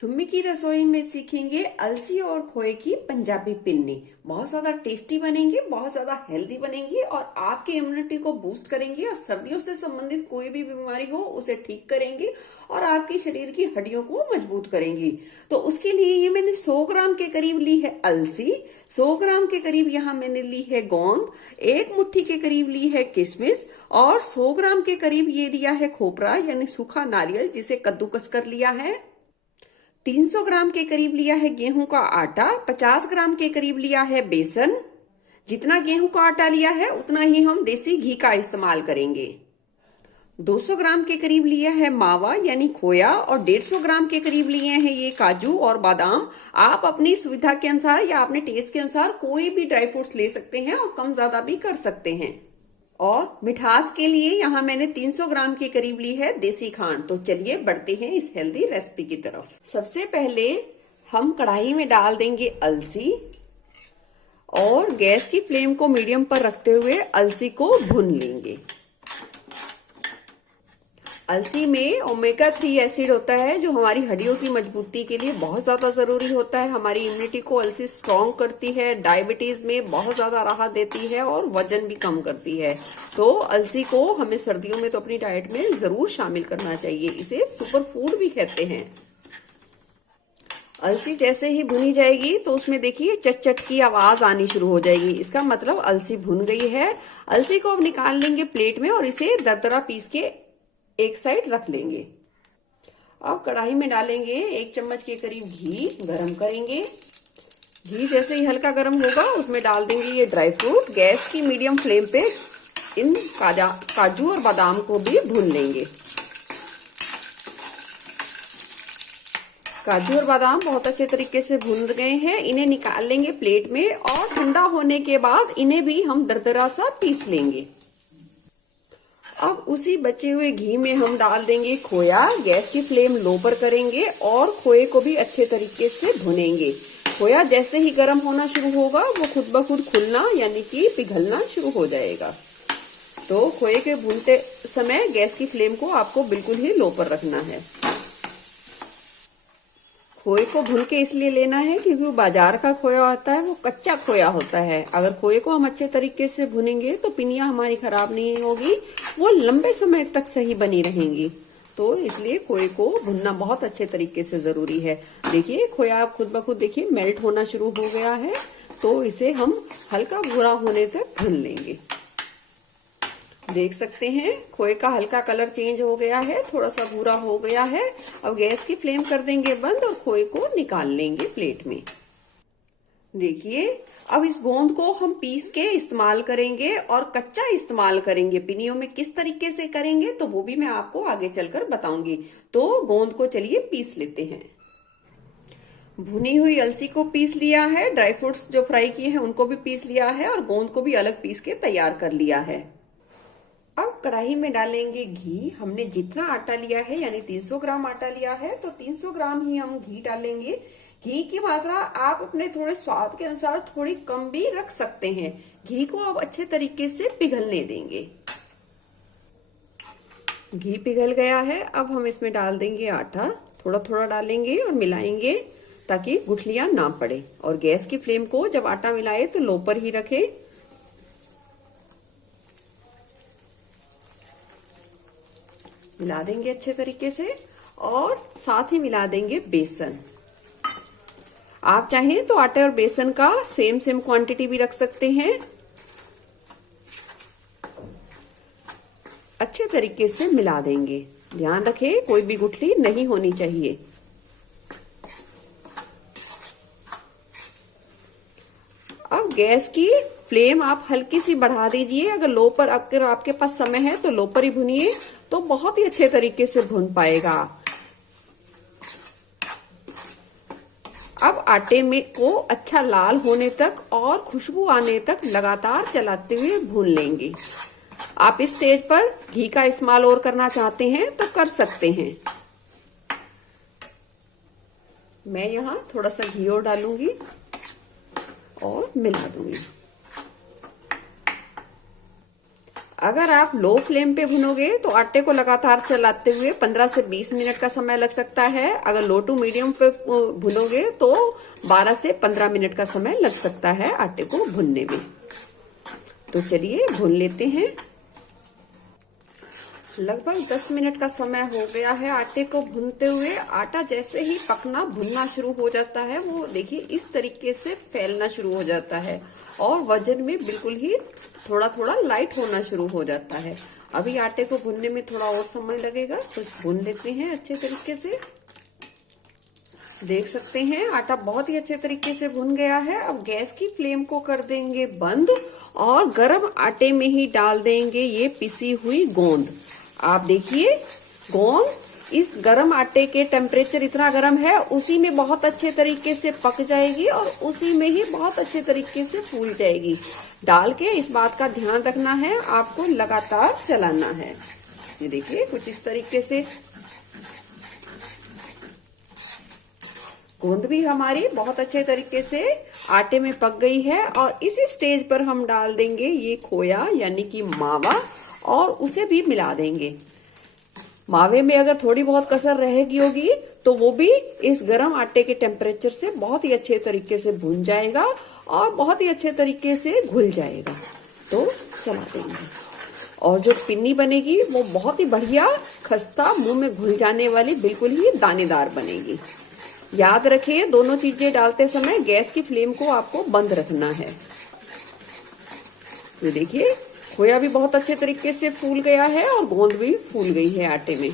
सुम्मी की रसोई में सीखेंगे अलसी और खोए की पंजाबी पिन्नी। बहुत ज्यादा टेस्टी बनेंगे, बहुत ज्यादा हेल्दी बनेंगी और आपकी इम्यूनिटी को बूस्ट करेंगे और सर्दियों से संबंधित कोई भी बीमारी हो उसे ठीक करेंगे और आपके शरीर की हड्डियों को मजबूत करेंगी। तो उसके लिए ये मैंने 100 ग्राम के करीब ली है अलसी, 100 ग्राम के करीब यहाँ मैंने ली है गोंद, एक मुट्ठी के करीब ली है किशमिश और 100 ग्राम के करीब ये लिया है खोपरा यानी सूखा नारियल जिसे कद्दूकस कर लिया है। 300 ग्राम के करीब लिया है गेहूं का आटा, 50 ग्राम के करीब लिया है बेसन। जितना गेहूं का आटा लिया है उतना ही हम देसी घी का इस्तेमाल करेंगे। 200 ग्राम के करीब लिया है मावा यानी खोया और 150 ग्राम के करीब लिए हैं ये काजू और बादाम। आप अपनी सुविधा के अनुसार या अपने टेस्ट के अनुसार कोई भी ड्राई फ्रूट्स ले सकते हैं और कम ज्यादा भी कर सकते हैं। और मिठास के लिए यहाँ मैंने 300 ग्राम के करीब ली है देसी खांड। तो चलिए बढ़ते हैं इस हेल्दी रेसिपी की तरफ। सबसे पहले हम कढ़ाई में डाल देंगे अलसी और गैस की फ्लेम को मीडियम पर रखते हुए अलसी को भून लेंगे। अलसी में ओमेगा 3 एसिड होता है जो हमारी हड्डियों की मजबूती के लिए बहुत ज्यादा जरूरी होता है। हमारी इम्यूनिटी को अलसी स्ट्रॉन्ग करती है, डायबिटीज में बहुत ज्यादा राहत देती है और वजन भी कम करती है। तो अलसी को हमें सर्दियों में तो अपनी डाइट में जरूर शामिल करना चाहिए। इसे सुपर फूड भी कहते हैं। अलसी जैसे ही भुनी जाएगी तो उसमें देखिए चट चट की आवाज आनी शुरू हो जाएगी। इसका मतलब अलसी भुन गई है। अलसी को अब निकाल लेंगे प्लेट में और इसे दरदरा पीस के एक साइड रख लेंगे। अब कढ़ाई में डालेंगे 1 चम्मच के करीब घी, गरम करेंगे। घी जैसे ही हल्का गरम होगा उसमें डाल देंगे ये ड्राई फ्रूट। गैस की मीडियम फ्लेम पे इन काजू और बादाम को भी भून लेंगे। काजू और बादाम बहुत अच्छे तरीके से भून गए हैं। इन्हें निकाल लेंगे प्लेट में और ठंडा होने के बाद इन्हें भी हम दरदरा सा पीस लेंगे। अब उसी बचे हुए घी में हम डाल देंगे खोया। गैस की फ्लेम लो पर करेंगे और खोए को भी अच्छे तरीके से भुनेंगे। खोया जैसे ही गर्म होना शुरू होगा वो खुद ब खुद खुलना यानी कि पिघलना शुरू हो जाएगा। तो खोए के भूनते समय गैस की फ्लेम को आपको बिल्कुल ही लो पर रखना है। खोए को भून के इसलिए लेना है क्योंकि वो बाजार का खोया होता है वो कच्चा खोया होता है। अगर खोए को हम अच्छे तरीके से भुनेंगे तो पिनिया हमारी खराब नहीं होगी, वो लंबे समय तक सही बनी रहेंगी। तो इसलिए खोए को भुनना बहुत अच्छे तरीके से जरूरी है। देखिए खोया खुद ब खुद देखिए मेल्ट होना शुरू हो गया है। तो इसे हम हल्का भूरा होने तक भून लेंगे। देख सकते हैं खोए का हल्का कलर चेंज हो गया है, थोड़ा सा भूरा हो गया है। अब गैस की फ्लेम कर देंगे बंद और खोए को निकाल लेंगे प्लेट में। देखिए अब इस गोंद को हम पीस के इस्तेमाल करेंगे और कच्चा इस्तेमाल करेंगे। पिनियों में किस तरीके से करेंगे तो वो भी मैं आपको आगे चलकर बताऊंगी। तो गोंद को चलिए पीस लेते हैं। भुनी हुई अलसी को पीस लिया है, ड्राई फ्रूट्स जो फ्राई किए हैं उनको भी पीस लिया है और गोंद को भी अलग पीस के तैयार कर लिया है। अब कढ़ाई में डालेंगे घी। हमने जितना आटा लिया है यानी 300 ग्राम आटा लिया है तो 300 ग्राम ही हम घी डालेंगे। घी की मात्रा आप अपने थोड़े स्वाद के अनुसार थोड़ी कम भी रख सकते हैं। घी को अब अच्छे तरीके से पिघलने देंगे। घी पिघल गया है। अब हम इसमें डाल देंगे आटा, थोड़ा थोड़ा डालेंगे और मिलाएंगे ताकि गुठलियां ना पड़े। और गैस की फ्लेम को जब आटा मिलाए तो लो पर ही रखें। मिला देंगे अच्छे तरीके से और साथ ही मिला देंगे बेसन। आप चाहें तो आटे और बेसन का सेम क्वांटिटी भी रख सकते हैं। अच्छे तरीके से मिला देंगे। ध्यान रखें कोई भी गुठली नहीं होनी चाहिए। अब गैस की फ्लेम आप हल्की सी बढ़ा दीजिए। अगर लो पर अगर आपके पास समय है तो लो पर ही भुनिए तो बहुत ही अच्छे तरीके से भुन पाएगा। अब आटे में को अच्छा लाल होने तक और खुशबू आने तक लगातार चलाते हुए भून लेंगे। आप इस स्टेज पर घी का इस्तेमाल और करना चाहते हैं तो कर सकते हैं। मैं यहाँ थोड़ा सा घी और डालूंगी और मिला दूंगी। अगर आप लो फ्लेम पे भुनोगे तो आटे को लगातार चलाते हुए 15 से 20 मिनट का समय लग सकता है। अगर लो टू मीडियम पे भुनोगे तो 12 से 15 मिनट का समय लग सकता है आटे को भुनने में। तो चलिए भून लेते हैं। लगभग 10 मिनट का समय हो गया है आटे को भूनते हुए। आटा जैसे ही पकना भुनना शुरू हो जाता है, वो देखिए इस तरीके से फैलना शुरू हो जाता है और वजन में बिल्कुल ही थोड़ा थोड़ा लाइट होना शुरू हो जाता है। अभी आटे को भुनने में थोड़ा और समय लगेगा, तो भून लेते हैं अच्छे तरीके से। देख सकते हैं आटा बहुत ही अच्छे तरीके से भुन गया है। अब गैस की फ्लेम को कर देंगे बंद और गरम आटे में ही डाल देंगे ये पिसी हुई गोंद। आप देखिए गोंद इस गरम आटे के टेम्परेचर इतना गरम है, उसी में बहुत अच्छे तरीके से पक जाएगी और उसी में ही बहुत अच्छे तरीके से फूल जाएगी। डाल के इस बात का ध्यान रखना है, आपको लगातार चलाना है। ये देखिए कुछ इस तरीके से गोंद भी हमारी बहुत अच्छे तरीके से आटे में पक गई है और इसी स्टेज पर हम डाल देंगे ये खोया यानी कि मावा और उसे भी मिला देंगे। मावे में अगर थोड़ी बहुत कसर रहेगी होगी तो वो भी इस गरम आटे के टेम्परेचर से बहुत ही अच्छे तरीके से भुन जाएगा और बहुत ही अच्छे तरीके से घुल जाएगा। तो चला देंगे और जो पिन्नी बनेगी वो बहुत ही बढ़िया खस्ता मुंह में घुल जाने वाली बिल्कुल ही दानेदार बनेगी। याद रखिए दोनों चीजें डालते समय गैस की फ्लेम को आपको बंद रखना है। ये देखिए खोया भी बहुत अच्छे तरीके से फूल गया है और गोंद भी फूल गई है आटे में।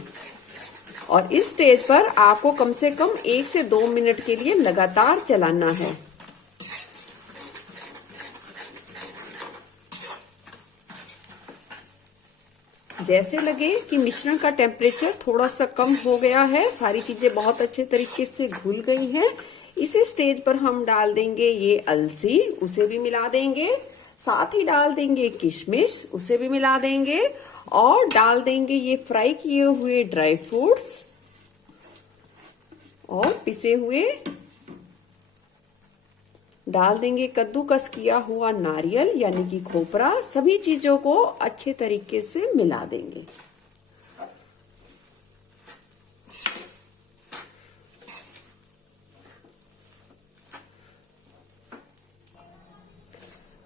और इस स्टेज पर आपको कम से कम 1 से 2 मिनट के लिए लगातार चलाना है। जैसे लगे कि मिश्रण का टेम्परेचर थोड़ा सा कम हो गया है, सारी चीजें बहुत अच्छे तरीके से घुल गई हैं, इसी स्टेज पर हम डाल देंगे ये अलसी, उसे भी मिला देंगे। साथ ही डाल देंगे किशमिश, उसे भी मिला देंगे और डाल देंगे ये फ्राई किए हुए ड्राई फ्रूट्स और पिसे हुए डाल देंगे कद्दूकस किया हुआ नारियल यानी कि खोपरा। सभी चीजों को अच्छे तरीके से मिला देंगे।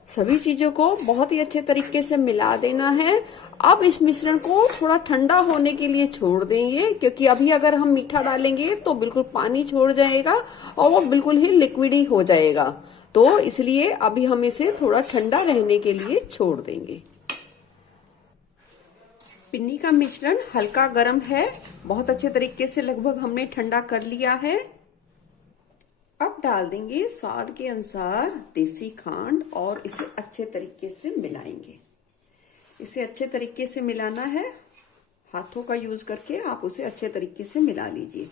सभी चीजों को बहुत ही अच्छे तरीके से मिला देना है। अब इस मिश्रण को थोड़ा ठंडा होने के लिए छोड़ देंगे, क्योंकि अभी अगर हम मीठा डालेंगे तो बिल्कुल पानी छोड़ जाएगा और वो बिल्कुल ही लिक्विडी हो जाएगा। तो इसलिए अभी हम इसे थोड़ा ठंडा रहने के लिए छोड़ देंगे। पिन्नी का मिश्रण हल्का गर्म है, बहुत अच्छे तरीके से लगभग हमने ठंडा कर लिया है। अब डाल देंगे स्वाद के अनुसार देसी खांड और इसे अच्छे तरीके से मिलाएंगे। इसे अच्छे तरीके से मिलाना है, हाथों का यूज करके आप उसे अच्छे तरीके से मिला लीजिए।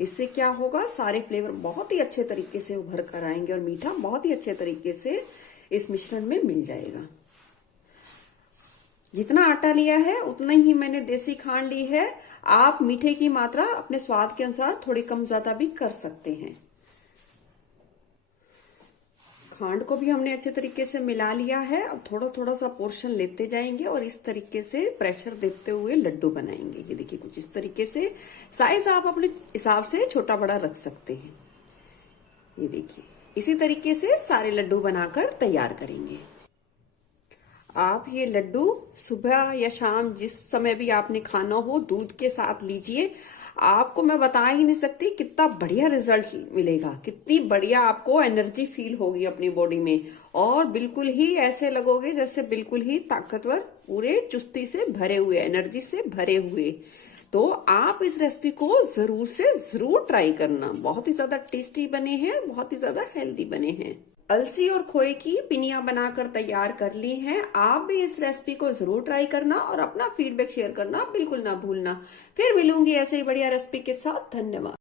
इससे क्या होगा, सारे फ्लेवर बहुत ही अच्छे तरीके से उभर कर आएंगे और मीठा बहुत ही अच्छे तरीके से इस मिश्रण में मिल जाएगा। जितना आटा लिया है उतना ही मैंने देसी खांड ली है। आप मीठे की मात्रा अपने स्वाद के अनुसार थोड़ी कम ज्यादा भी कर सकते हैं। खांड को भी हमने अच्छे तरीके से मिला लिया है। अब थोड़ा थोड़ा सा पोर्शन लेते जाएंगे और इस तरीके से प्रेशर देते हुए लड्डू बनाएंगे। ये देखिए कुछ इस तरीके से, साइज आप अपने हिसाब से छोटा बड़ा रख सकते हैं। ये देखिए इसी तरीके से सारे लड्डू बनाकर तैयार करेंगे। आप ये लड्डू सुबह या शाम जिस समय भी आपने खाना हो दूध के साथ लीजिए। आपको मैं बता ही नहीं सकती कितना बढ़िया रिजल्ट मिलेगा, कितनी बढ़िया आपको एनर्जी फील होगी अपनी बॉडी में और बिल्कुल ही ऐसे लगोगे जैसे बिल्कुल ही ताकतवर, पूरे चुस्ती से भरे हुए, एनर्जी से भरे हुए। तो आप इस रेसिपी को जरूर से जरूर ट्राई करना। बहुत ही ज्यादा टेस्टी बने हैं, बहुत ही ज्यादा हेल्दी बने हैं। अलसी और खोए की पिनिया बनाकर तैयार कर ली हैं। आप भी इस रेसिपी को जरूर ट्राई करना और अपना फीडबैक शेयर करना बिल्कुल ना भूलना। फिर मिलूंगी ऐसे ही बढ़िया रेसिपी के साथ। धन्यवाद।